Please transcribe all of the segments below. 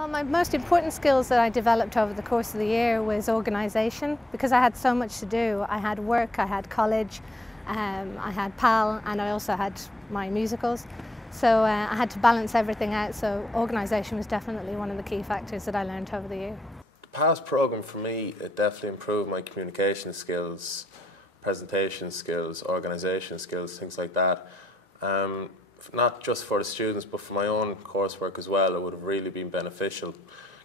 Well, my most important skills that I developed over the course of the year was organisation, because I had so much to do. I had work, I had college, I had PAL, and I also had my musicals. So I had to balance everything out, so organisation was definitely one of the key factors that I learned over the year. The past programme for me, it definitely improved my communication skills, presentation skills, organisation skills, things like that. Not just for the students, but for my own coursework as well, it would have really been beneficial.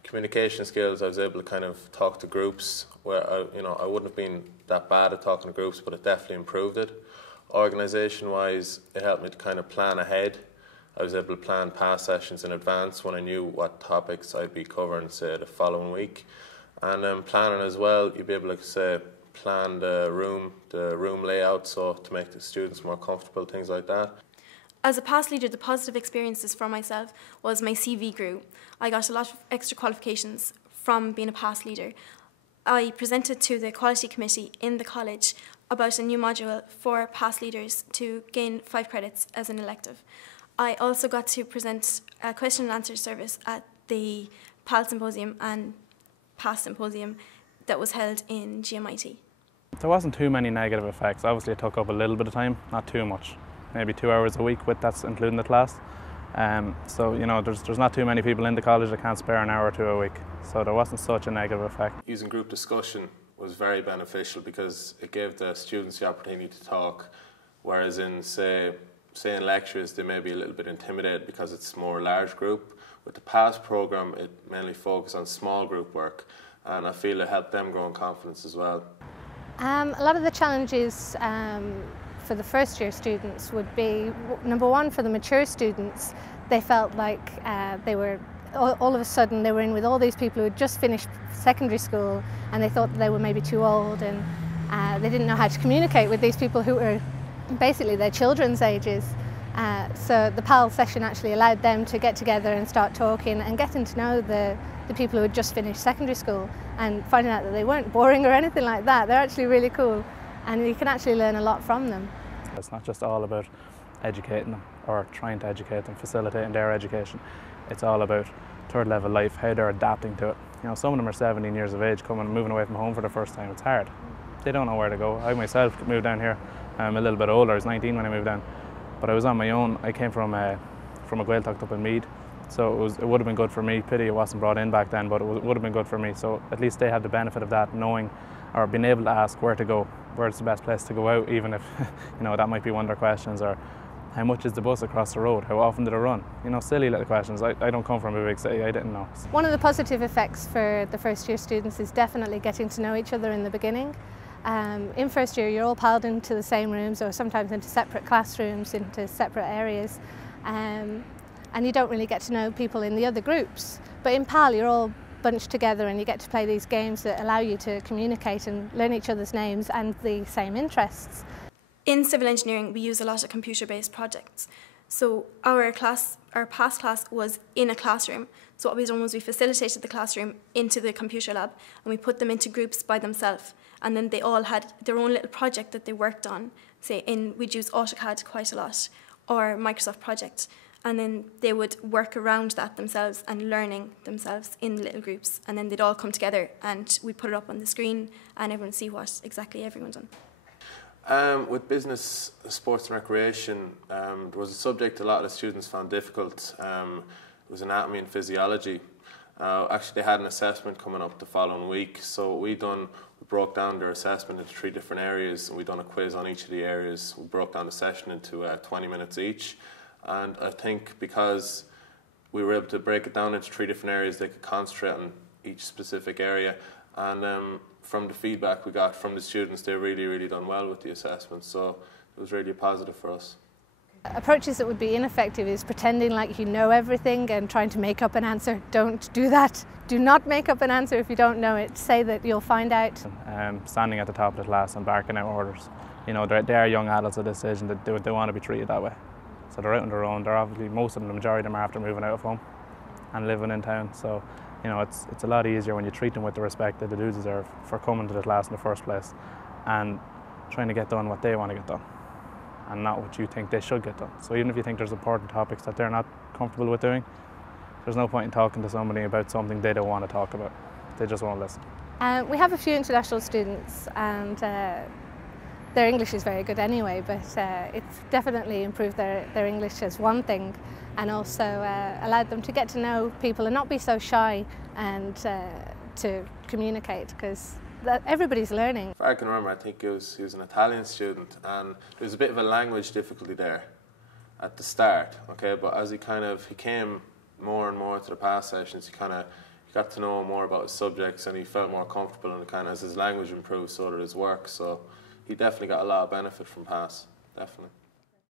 Communication skills, I was able to kind of talk to groups where I wouldn't have been that bad at talking to groups, but it definitely improved it. Organisation-wise, it helped me to kind of plan ahead. I was able to plan past sessions in advance when I knew what topics I'd be covering, say, the following week. And planning as well, you'd be able to, say, plan the room layout, so to make the students more comfortable, things like that. As a past leader, the positive experiences for myself was my CV grew. I got a lot of extra qualifications from being a past leader. I presented to the quality committee in the college about a new module for past leaders to gain 5 credits as an elective. I also got to present a question and answer service at the PAL symposium and past symposium that was held in Gmit. There wasn't too many negative effects. Obviously it took up a little bit of time, not too much. Maybe 2 hours a week, with that's including the class. So there's not too many people in the college that can't spare an hour or 2 a week. So there wasn't such a negative effect. Using group discussion was very beneficial because it gave the students the opportunity to talk, whereas in say in lectures they may be a little bit intimidated because it's more large group. With the past programme, it mainly focused on small group work, and I feel it helped them grow in confidence as well. A lot of the challenges for the first year students would be, number one, for the mature students, they felt like they were, all of a sudden they were in with all these people who had just finished secondary school, and they thought that they were maybe too old, and they didn't know how to communicate with these people who were basically their children's ages. So the PAL session actually allowed them to get together and start talking and getting to know the people who had just finished secondary school, and finding out that they weren't boring or anything like that. They're actually really cool, and you can actually learn a lot from them. It's not just all about educating them or trying to educate them, facilitating their education. It's all about third level life, how they're adapting to it. Some of them are 17 years of age, moving away from home for the first time. It's hard. They don't know where to go. I myself moved down here. I'm a little bit older. I was 19 when I moved down, but I was on my own. I came from a Gaeltacht up in Meath, so it would have been good for me. Pity it wasn't brought in back then, but it would have been good for me. So at least they had the benefit of that, knowing or being able to ask where to go, where's the best place to go out, even if that might be one of their questions, or how much is the bus across the road, how often did it run? Silly little questions. I don't come from a big city, I didn't know. One of the positive effects for the first year students is definitely getting to know each other in the beginning. In first year you're all piled into the same rooms, or sometimes into separate classrooms, into separate areas, and you don't really get to know people in the other groups. But in PAL you're all bunched together and you get to play these games that allow you to communicate and learn each other's names and the same interests. In civil engineering we use a lot of computer-based projects. So our past class was in a classroom. So what we done was we facilitated the classroom into the computer lab, and we put them into groups by themselves, and then they all had their own little project that they worked on. We'd use AutoCAD quite a lot, or Microsoft Project, and then they would work around that themselves and learning themselves in little groups, and then they'd all come together and we'd put it up on the screen and everyone would see what exactly everyone done. With business, sports and recreation, there was a subject a lot of the students found difficult. It was anatomy and physiology. Actually, they had an assessment coming up the following week, so we broke down their assessment into 3 different areas, and we done a quiz on each of the areas. We broke down the session into 20 minutes each, and I think because we were able to break it down into 3 different areas, they could concentrate on each specific area, and from the feedback we got from the students, they really done well with the assessment, so it was really a positive for us. Approaches that would be ineffective is pretending like you know everything and trying to make up an answer. Don't do that. Do not make up an answer if you don't know it. Say that you'll find out. Standing at the top of the class and barking out orders. They are young adults at this age, and they want to be treated that way. So they're out on their own. They're obviously, most of them, the majority of them are after moving out of home and living in town. So it's a lot easier when you treat them with the respect that they do deserve for coming to the class in the first place and trying to get done what they want to get done, and not what you think they should get done. So even if you think there's important topics that they're not comfortable with doing, There's no point in talking to somebody about something they don't want to talk about. They just won't listen. We have a few international students, and their English is very good anyway, but it's definitely improved their English as one thing, and also allowed them to get to know people and not be so shy, and to communicate, because everybody's learning. If I can remember, I think he was an Italian student, and there was a bit of a language difficulty there at the start, okay, but as he came more and more to the past sessions, he got to know more about his subjects, and he felt more comfortable, and as his language improved, so did his work. So he definitely got a lot of benefit from PASS, definitely.